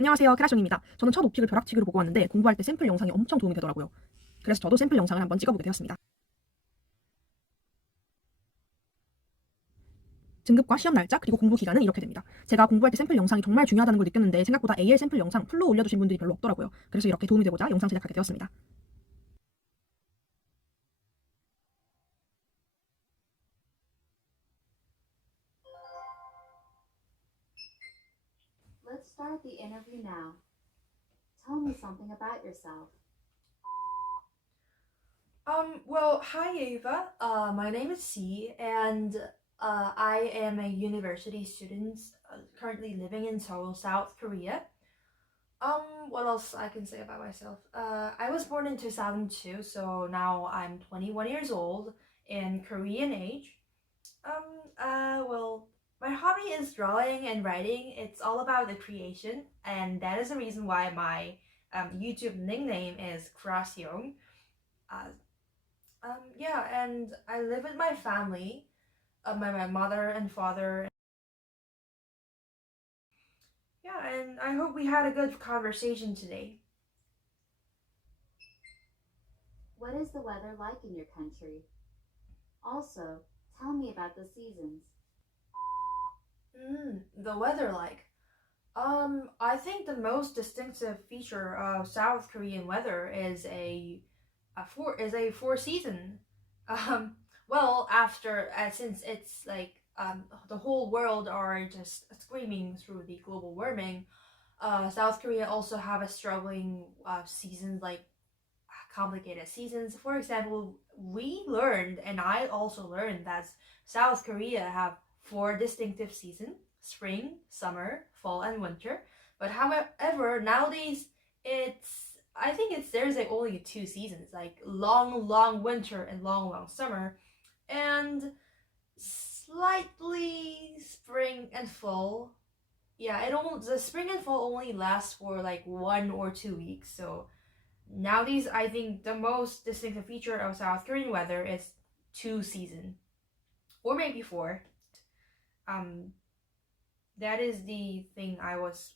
안녕하세요, 크라숑입니다. 저는 첫 오픽을 벼락치기로 보고 왔는데 공부할 때 샘플 영상이 엄청 도움이 되더라고요. 그래서 저도 샘플 영상을 한번 찍어보게 되었습니다. 등급과 시험 날짜 그리고 공부 기간은 이렇게 됩니다. 제가 공부할 때 샘플 영상이 정말 중요하다는 걸 느꼈는데 생각보다 AL 샘플 영상 풀로 올려주신 분들이 별로 없더라고요. 그래서 이렇게 도움이 되고자 영상 제작하게 되었습니다. Let's start the interview now. Tell me something about yourself. Well, hi Ava. My name is C, and I am a university student currently living in Seoul, South Korea. What else I can say about myself? I was born in 2002, so now I'm 21 years old in Korean age. Well, my hobby is drawing and writing. It's all about the creation, and that is the reason why my YouTube nickname is Krasyong. Yeah, and I live with my family, my mother and father. Yeah, and I hope we had a good conversation today. What is the weather like in your country? Also, tell me about the seasons. The weather like. I think the most distinctive feature of South Korean weather is a four season. Well, after since it's like the whole world are just screaming through the global warming, South Korea also have a struggling seasons like complicated seasons. For example, we learned and I also learned that South Korea have four distinctive seasons: spring, summer, fall, and winter. But however, nowadays I think there's like only two seasons, like long winter and long summer, and slightly spring and fall. Yeah, the spring and fall only lasts for like 1 or 2 weeks. So nowadays, I think the most distinctive feature of South Korean weather is two seasons, or maybe four. That is the thing I was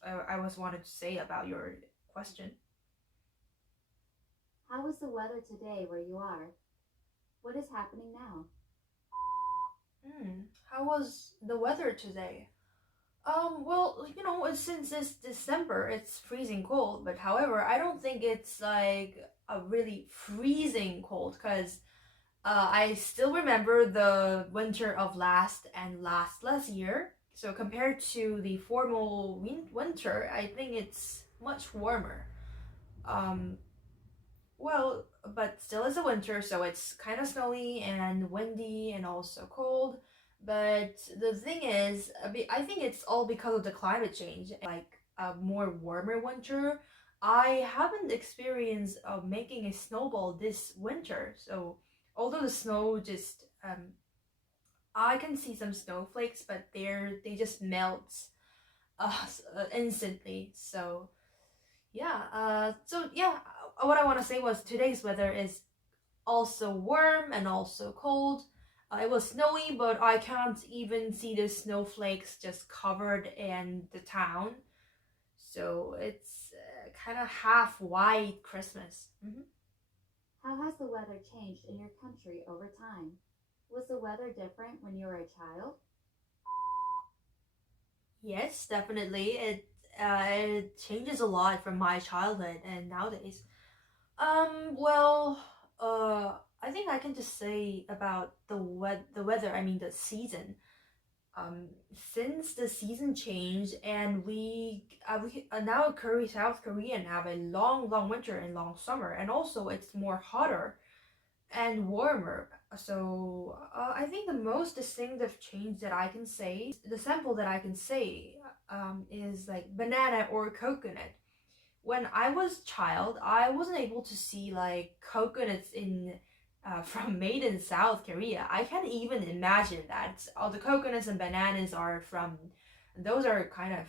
wanted to say about your question. How is the weather today where you are? What is happening now? How was the weather today? Well, since it's December, it's freezing cold, but however, I don't think it's like a really freezing cold because I still remember the winter of last year. So compared to the formal winter, I think it's much warmer. Well, but still it's a winter, so it's kind of snowy and windy and also cold. But the thing is, I think it's all because of the climate change. Like a more warmer winter, I haven't experienced making a snowball this winter. So although the snow just I can see some snowflakes, but they just melt instantly. So yeah, what I want to say was today's weather is also warm and also cold. It was snowy, but I can't even see the snowflakes just covered in the town. So it's kind of half white Christmas. How has the weather changed in your country over time? Was the weather different when you were a child? Yes, definitely. It changes a lot from my childhood and nowadays. Well, I think I can just say about the weather. I mean the season. Since the season changed and we now South Korean have a long winter and long summer, and also it's more hotter and warmer. So I think the most distinctive change that I can say, the sample that I can say, is like banana or coconut. When I was child, I wasn't able to see like coconuts in from made in South Korea. I can't even imagine that all the coconuts and bananas are from. Those are kind of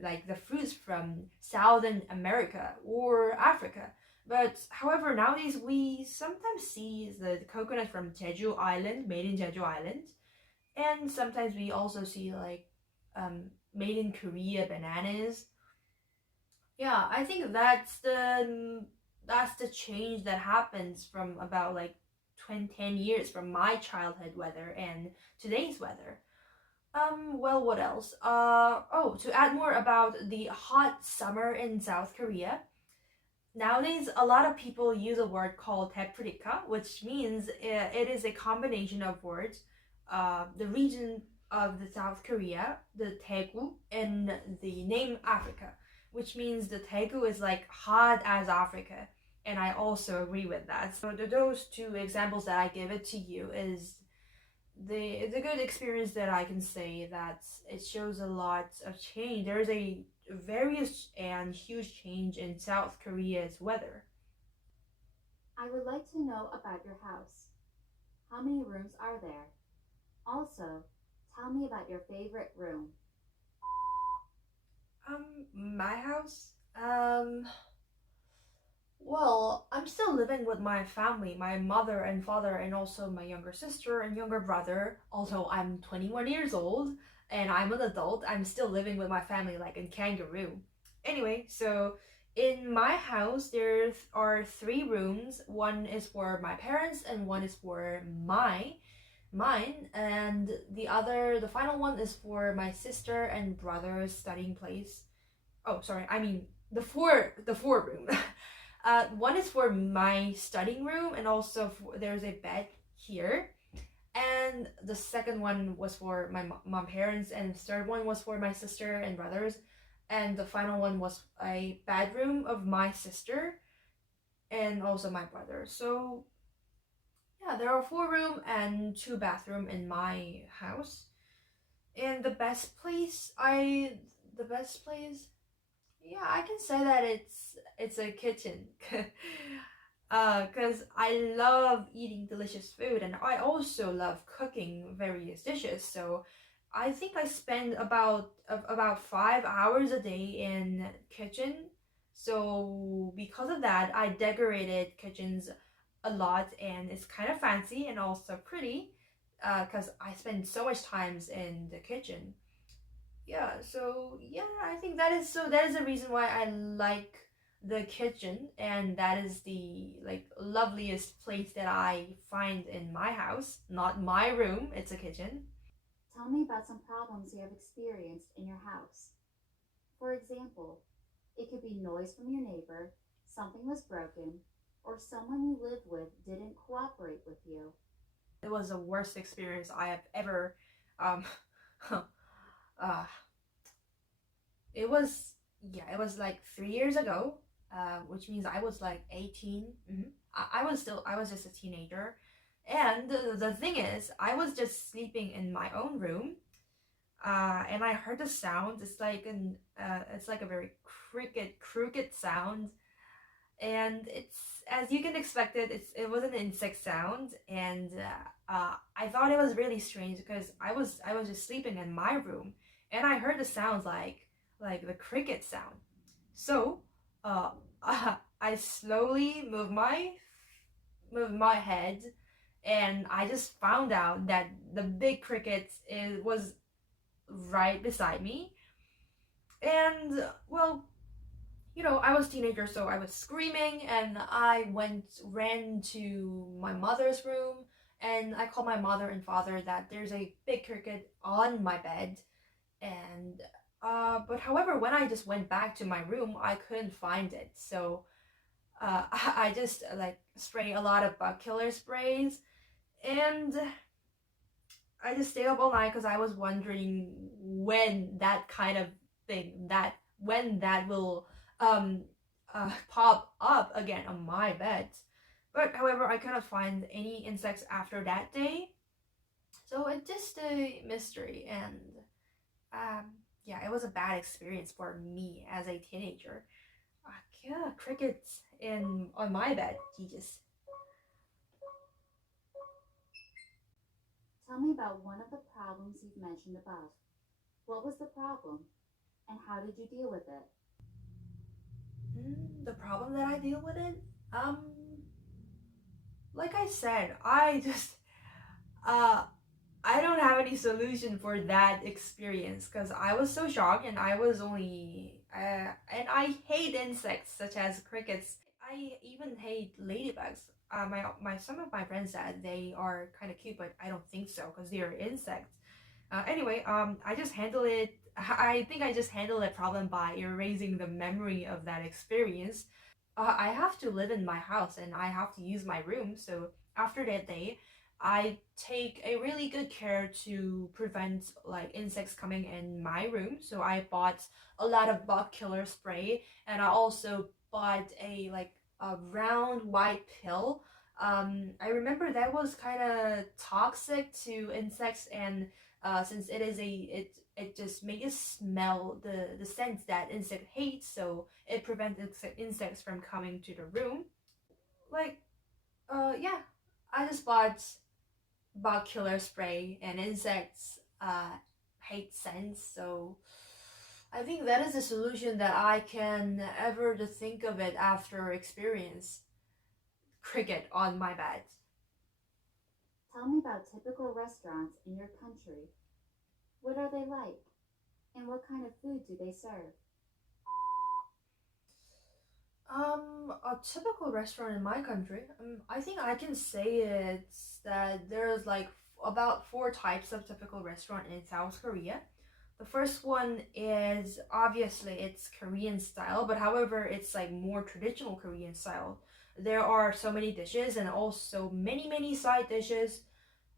like the fruits from Southern America or Africa. But however, nowadays we sometimes see the coconut from Jeju Island, made in Jeju Island, and sometimes we also see like made in Korea bananas. Yeah, I think that's the change that happens from about like 10 years from my childhood weather and today's weather. Well, what else? To add more about the hot summer in South Korea. Nowadays, a lot of people use a word called 대프리카, which means it is a combination of words. The region of the South Korea, the Daegu, and the name Africa, which means the Daegu is like hot as Africa. And I also agree with that. So those two examples that I give it to you is the good experience that I can say that it shows a lot of change. There's a various and huge change in South Korea's weather. I would like to know about your house. How many rooms are there? Also, tell me about your favorite room. My house? Well, I'm still living with my family, my mother and father, and also my younger sister and younger brother. Also, I'm 21 years old and I'm an adult. I'm still living with my family, like in Kangaroo. Anyway, so in my house, there are 3 rooms. One is for my parents and one is for mine, and the final one is for my sister and brother's studying place. Oh, sorry, I mean the four room. One is for my studying room, and also there's a bed here. And the second one was for my mom parents, and the third one was for my sister and brothers. And the final one was a bedroom of my sister and also my brother. So yeah, there are 4 room and 2 bathroom in my house. And the best place, yeah, I can say that it's a kitchen. Because I love eating delicious food and I also love cooking various dishes. So I think I spend about 5 hours a day in kitchen. So because of that, I decorated kitchens a lot, and it's kind of fancy and also pretty because I spend so much times in the kitchen. Yeah, so yeah, I think that is the reason why I like the kitchen, and that is the like loveliest place that I find in my house. Not my room, it's a kitchen. Tell me about some problems you have experienced in your house. For example, it could be noise from your neighbor, something was broken, or someone you live with didn't cooperate with you. It was the worst experience I have ever it was like 3 years ago, which means I was like 18. I was just a teenager, and the thing is, I was just sleeping in my own room, and I heard the sound. It's like a very crooked sound, and it's, as you can expect it was an insect sound, and I thought it was really strange because I was just sleeping in my room, and I heard the sounds like the cricket sound. So I slowly moved my head, and I just found out that the big cricket was right beside me. And well, I was a teenager, so I was screaming, and I ran to my mother's room, and I called my mother and father that there's a big cricket on my bed. And but however, when I just went back to my room, I couldn't find it. So I just like sprayed a lot of bug killer sprays, and I just stayed up all night because I was wondering when that kind of thing, when that will pop up again on my bed. But however, I cannot find any insects after that day, so it's just a mystery. And yeah, it was a bad experience for me as a teenager. Yeah, crickets on my bed. Jesus. Tell me about one of the problems you've mentioned above. What was the problem, and how did you deal with it? The problem that I deal with it, like I said, I just I don't have any solution for that experience because I was so shocked, and I was only And I hate insects such as crickets. I even hate ladybugs. Some of my friends said they are kind of cute, but I don't think so because they are insects. Anyway, I just handle it. I think I just handle that problem by erasing the memory of that experience. I have to live in my house and I have to use my room. So after that day, I take a really good care to prevent like insects coming in my room. So I bought a lot of bug killer spray, and I also bought a round white pill. I remember that was kind of toxic to insects, and since it just makes you smell the scent that insect hates, so it prevents insects from coming to the room. Like, yeah, I just bought bug killer spray, and insects hate scents, so I think that is the solution that I can ever to think of it after experience cricket on my bed. Tell me about typical restaurants in your country. What are they like? And what kind of food do they serve? A typical restaurant in my country. I think I can say it's that there's like about 4 types of typical restaurant in South Korea. The first one is obviously it's Korean style, but however, it's like more traditional Korean style. There are so many dishes and also many side dishes.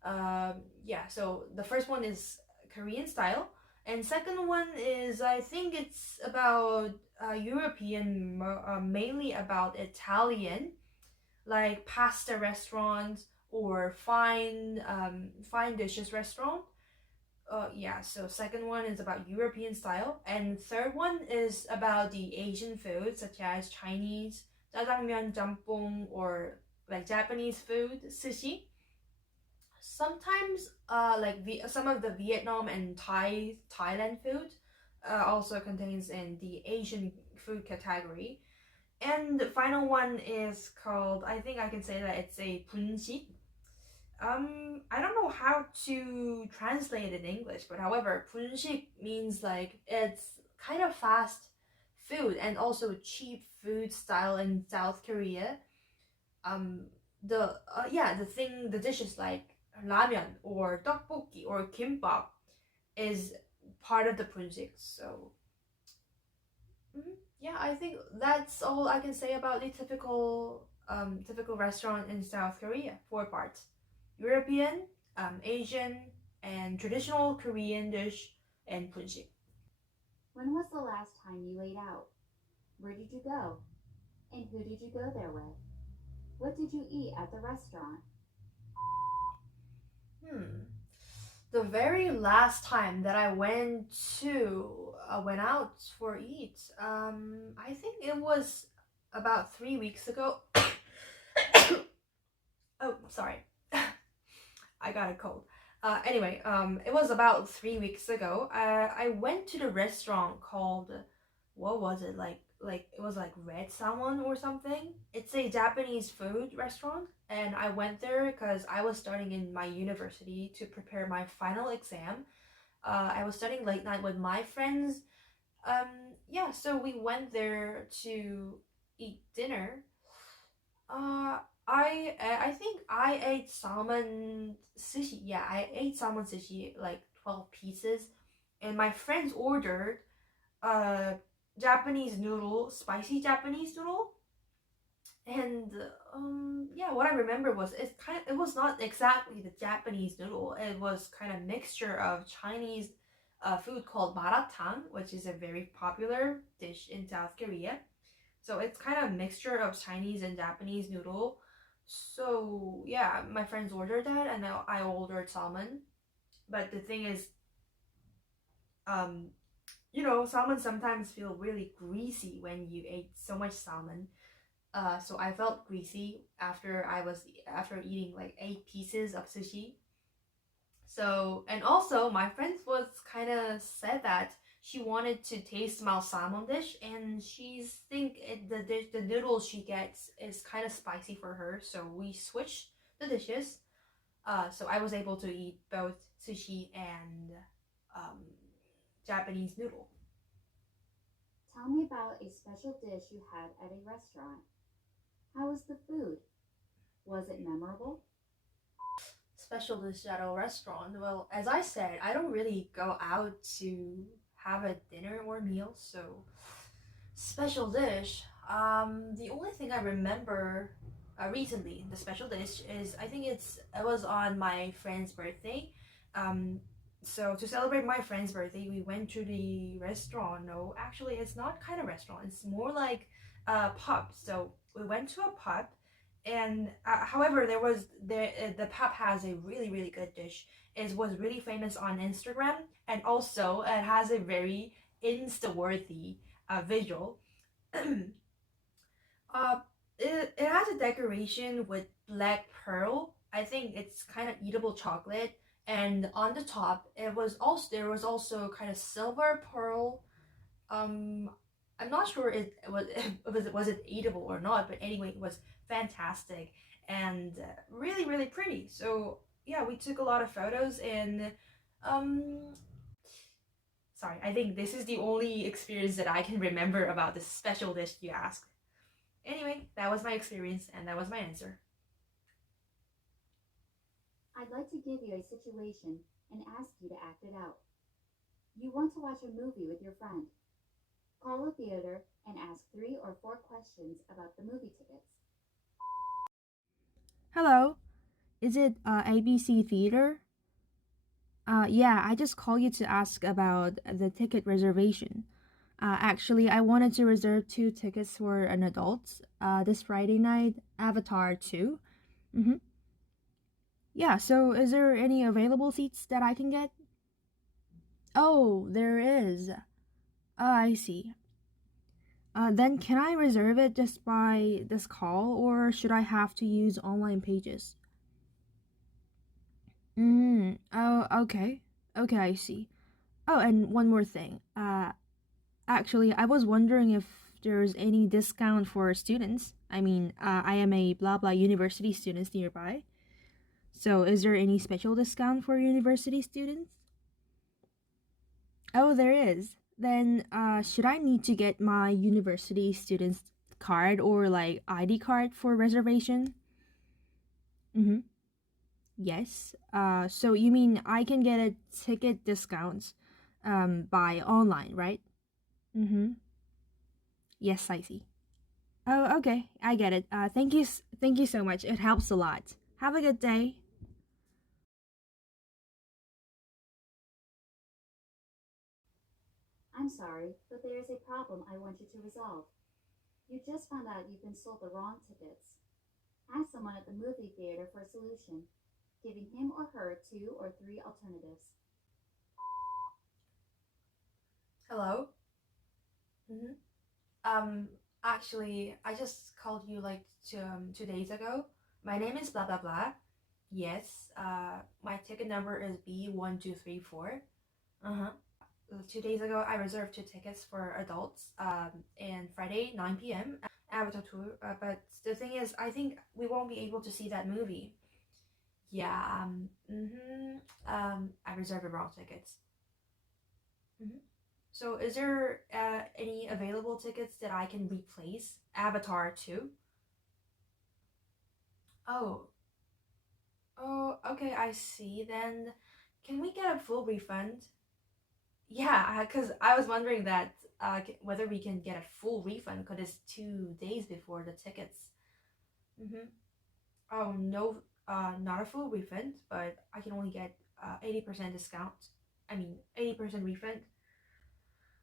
Yeah, so the first one is Korean style, and second one is I think it's about European, mainly about Italian, like pasta restaurant or fine dishes restaurant. Yeah, so second one is about European style, and third one is about the Asian food such as Chinese, jjajangmyeon, jampong, or like Japanese food, sushi. Sometimes, some of the Vietnam and Thailand food also contains in the Asian food category. And the final one is called, I think I can say that it's a punshi. I don't know how to translate it in English, but however, punshi means like it's kind of fast food and also cheap food style in South Korea. The dishes like ramen or tteokbokki or kimbap is part of the punjik. So yeah, I think that's all I can say about the typical restaurant in South Korea. 4 parts: European, Asian, and traditional Korean dish, and punjik. When was the last time you ate out? Where did you go? And who did you go there with? What did you eat at the restaurant? The very last time that I went out for eat, I think it was about 3 weeks ago. Oh, sorry. I got a cold. Anyway, it was about 3 weeks ago. I went to the restaurant called, what was it, like it was like Red Salmon or something. It's a Japanese food restaurant, and I went there because I was studying in my university to prepare my final exam. I was studying late night with my friends. Yeah, so we went there to eat dinner. I think I ate salmon sushi. Yeah, I ate salmon sushi, like 12 pieces, and my friends ordered Japanese noodle, spicy Japanese noodle. And yeah, what I remember was it was not exactly the Japanese noodle. It was kind of mixture of Chinese food called maratang, which is a very popular dish in South Korea. So it's kind of a mixture of Chinese and Japanese noodle. So yeah, my friends ordered that, and I ordered salmon. But the thing is, salmon sometimes feel really greasy when you ate so much salmon. So I felt greasy after eating like 8 pieces of sushi. So, and also my friend was kind of said that she wanted to taste my salmon dish, and the noodles she gets is kind of spicy for her. So we switched the dishes. So I was able to eat both sushi and Japanese noodle. Tell me about a special dish you had at a restaurant. How was the food? Was it memorable? Special dish at a restaurant. Well, as I said, I don't really go out to have a dinner or meal, so special dish. The only thing I remember recently, the special dish is I think it was on my friend's birthday. So to celebrate my friend's birthday, we went to the restaurant. No, actually, it's not kind of restaurant. It's more like a pub. So we went to a pub, and however, the pub has a really good dish. It was really famous on Instagram, and also it has a very Insta-worthy visual. It has a decoration with black pearl. I think it's kind of eatable chocolate, and on the top there was also kind of silver pearl. I'm not sure it was it eatable or not, but anyway, it was fantastic and really pretty. So yeah, we took a lot of photos, and sorry, I think this is the only experience that I can remember about this special dish you asked. Anyway, that was my experience, and that was my answer. I'd like to give you a situation and ask you to act it out. You want to watch a movie with your friend. Call a theater and ask 3 or 4 questions about the movie tickets. Hello, is it ABC Theater? Yeah, I just called you to ask about the ticket reservation. Actually, I wanted to reserve 2 tickets for an adult this Friday night, Avatar 2. Yeah, so is there any available seats that I can get? Oh, there is. I see. Then can I reserve it just by this call, or should I have to use online pages? Oh, okay. Okay, I see. Oh, and one more thing. Actually, I was wondering if there's any discount for students. I mean, I am a blah blah university students nearby. So is there any special discount for university students? Oh, there is. Then should I need to get my university student's card or like ID card for reservation? Yes. So you mean I can get a ticket discount by online, right? Yes, I see. Oh, okay. I get it. Thank you so much. It helps a lot. Have a good day. I'm sorry, but there is a problem I want you to resolve. You just found out you've been sold the wrong tickets. Ask someone at the movie theater for a solution, giving him or her 2 or 3 alternatives. Hello? Actually, I just called you like 2 days ago. My name is blah blah blah. Yes, my ticket number is B1234. 2 days ago, I reserved 2 tickets for adults and Friday 9 p.m. Avatar 2. But the thing is, I think we won't be able to see that movie. Yeah. I reserved the wrong tickets. So is there any available tickets that I can replace Avatar 2? Oh, okay, I see. Then can we get a full refund? Yeah, because I was wondering that whether we can get a full refund because it's 2 days before the tickets. Oh, no, not a full refund, but I can only get 80% discount. I mean, 80% refund.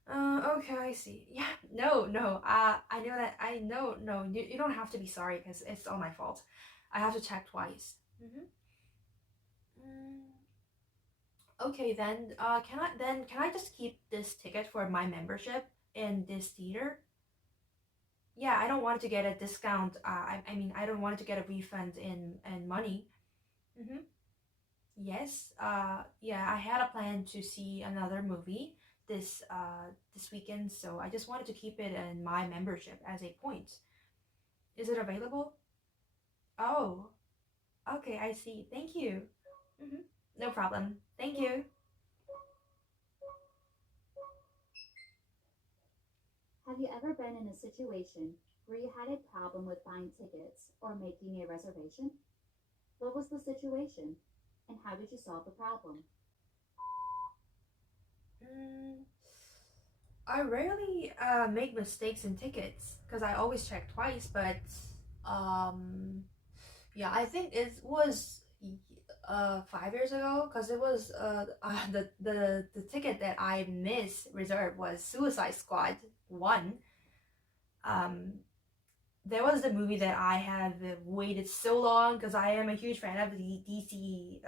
Okay, I see. Yeah, no, I know that. No, you don't have to be sorry because it's all my fault. I have to check twice. Okay, then, can I just keep this ticket for my membership in this theater? Yeah, I don't want to get a discount. I mean, I don't want to get a refund in money. Yes. Yeah, I had a plan to see another movie this weekend, so I just wanted to keep it in my membership as a point. Is it available? Oh, okay, I see. Thank you. No problem. Thank you. Have you ever been in a situation where you had a problem with buying tickets or making a reservation? What was the situation, and how did you solve the problem? I rarely make mistakes in tickets because I always check twice. But um, yeah, I think it was 5 years ago because it was the ticket that I missed reserved was Suicide Squad 1. Um, there was the movie that I have waited so long because I am a huge fan of the DC,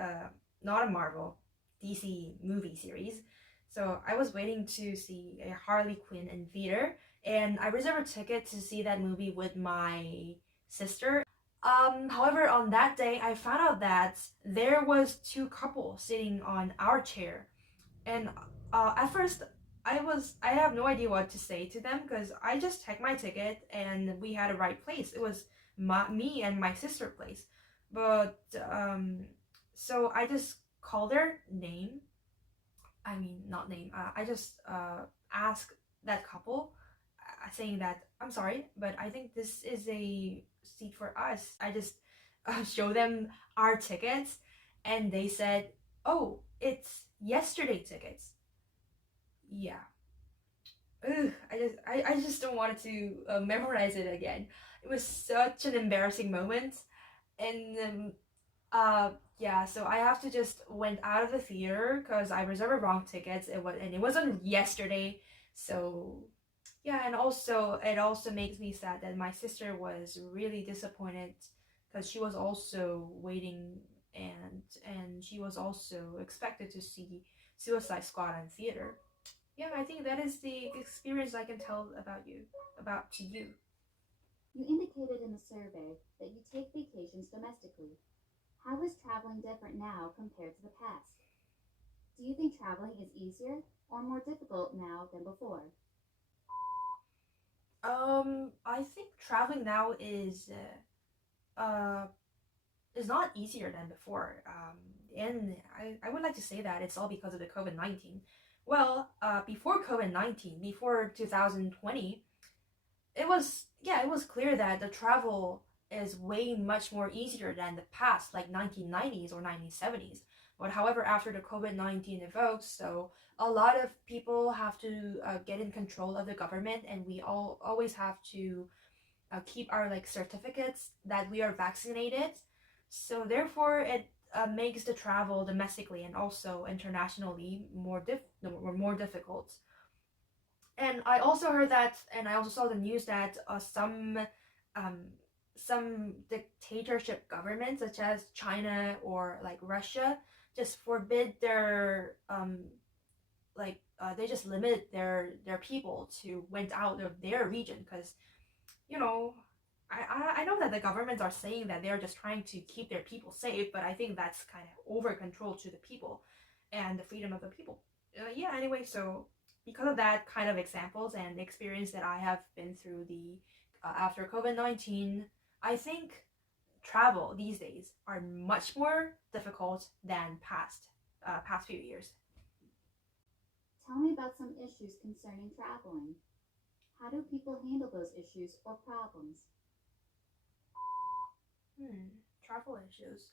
not a Marvel, DC movie series. So I was waiting to see a Harley Quinn in theater, and I reserved a ticket to see that movie with my sister. However, on that day, I found out that there was two couples sitting on our chair, and at first, I have no idea what to say to them because I just checked my ticket and we had a right place. It was me and my sister place, but so I just called their name. I mean, not name. I just asked that couple, saying that I'm sorry, but I think this is a seat for us. I just show them our tickets, and they said, "Oh, it's yesterday tickets." Yeah. Ugh, I just don't want to memorize it again. It was such an embarrassing moment, and yeah, so I have to just went out of the theater because I reserved wrong tickets. It wasn't yesterday, so yeah, and also it also makes me sad that my sister was really disappointed because she was also waiting and she was also expected to see Suicide Squad in theater. Yeah, I think that is the experience I can tell about to you. You indicated in the survey that you take vacations domestically. How is traveling different now compared to the past? Do you think traveling is easier or more difficult now than before? I think traveling now is not easier than before. And I would like to say that it's all because of the COVID-19. Well, before COVID-19, before 2020, it was clear that the travel is way much more easier than the past, like 1990s or 1970s. But however, after the COVID-19 evokes, so a lot of people have to get in control of the government, and we all always have to keep our like certificates that we are vaccinated. So therefore, it makes the travel domestically and also internationally more difficult. And I also heard that, and I also saw the news that um, some dictatorship governments, such as China or like Russia, just forbid their they just limit their people to went out of their region because you know I know that the governments are saying that they're just trying to keep their people safe, but I think that's kind of over control to the people and the freedom of the people. Yeah, anyway, so because of that kind of examples and experience that I have been through the after COVID-19, I think travel these days are much more difficult than past few years. Tell me about some issues concerning traveling. How do people handle those issues or problems? Travel issues.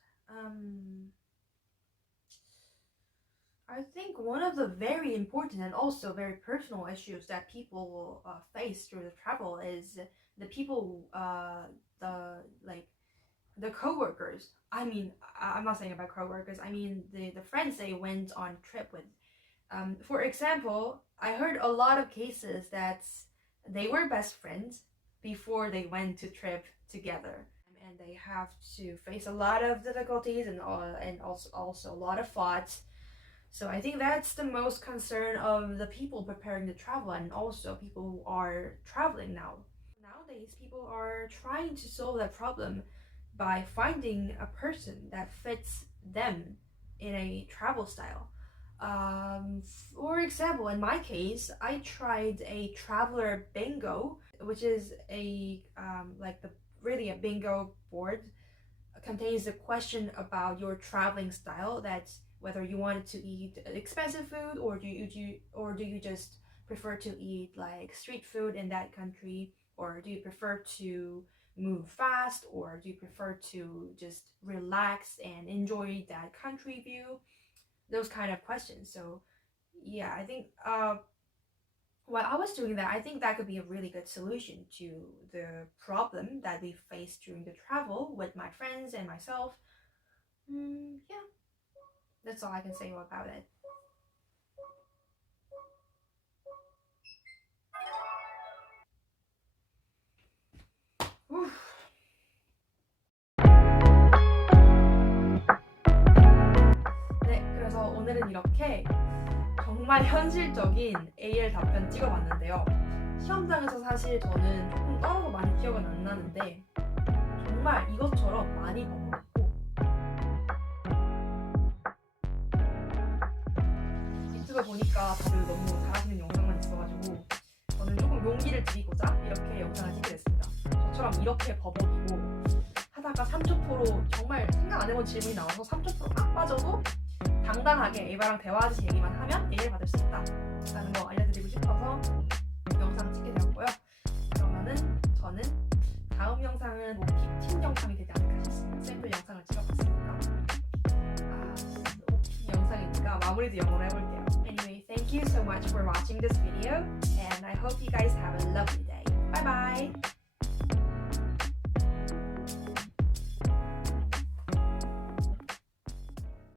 I think one of the very important and also very personal issues that people face through the travel is the people, the coworkers. I mean, I'm not saying about coworkers. I mean the friends they went on trip with. For example, I heard a lot of cases that they were best friends before they went to trip together, and they have to face a lot of difficulties and also a lot of thoughts. So I think that's the most concern of the people preparing to travel and also people who are traveling now. Nowadays, people are trying to solve that problem by finding a person that fits them in a travel style. For example, in my case, I tried a traveler bingo, which is a like the really a bingo board contains a question about your traveling style. That's whether you wanted to eat expensive food or do you just prefer to eat like street food in that country, or do you prefer to move fast, or do you prefer to just relax and enjoy that country view? Those kind of questions. So yeah, I think while I was doing that, I think that could be a really good solution to the problem that we face during the travel with my friends and myself. Yeah, that's all I can say about it. 네, 그래서 오늘은 이렇게 정말 현실적인 AL 답변 찍어봤는데요. 시험장에서 사실 저는 조금 떨어서 많이 기억은 안 나는데 정말 이것처럼 많이 버벅이고 유튜브 보니까 다들 너무 잘하시는 영상만 있어가지고 저는 조금 용기를 드리고자 이렇게 영상을 찍게 됐습니다. 저처럼 이렇게 버벅이고 하다가 3초포로 정말 생각 안 해본 질문이 나와서 3초포로 딱 빠져도 당당하게 에바랑 대화하듯이 얘기만 하면 AL 받을 수 있다라는 거 알려드리고 싶어서 영상 찍게 되었고요. 그러면은 저는 다음 영상은 뭐 팁 영상이 되지 않을까 싶습니다. 샘플 영상을 찍어봤으니까 영상이니까 마무리도 영어로 해볼게요. Anyway, thank you so much for watching this video and I hope you guys have a lovely day. Bye bye!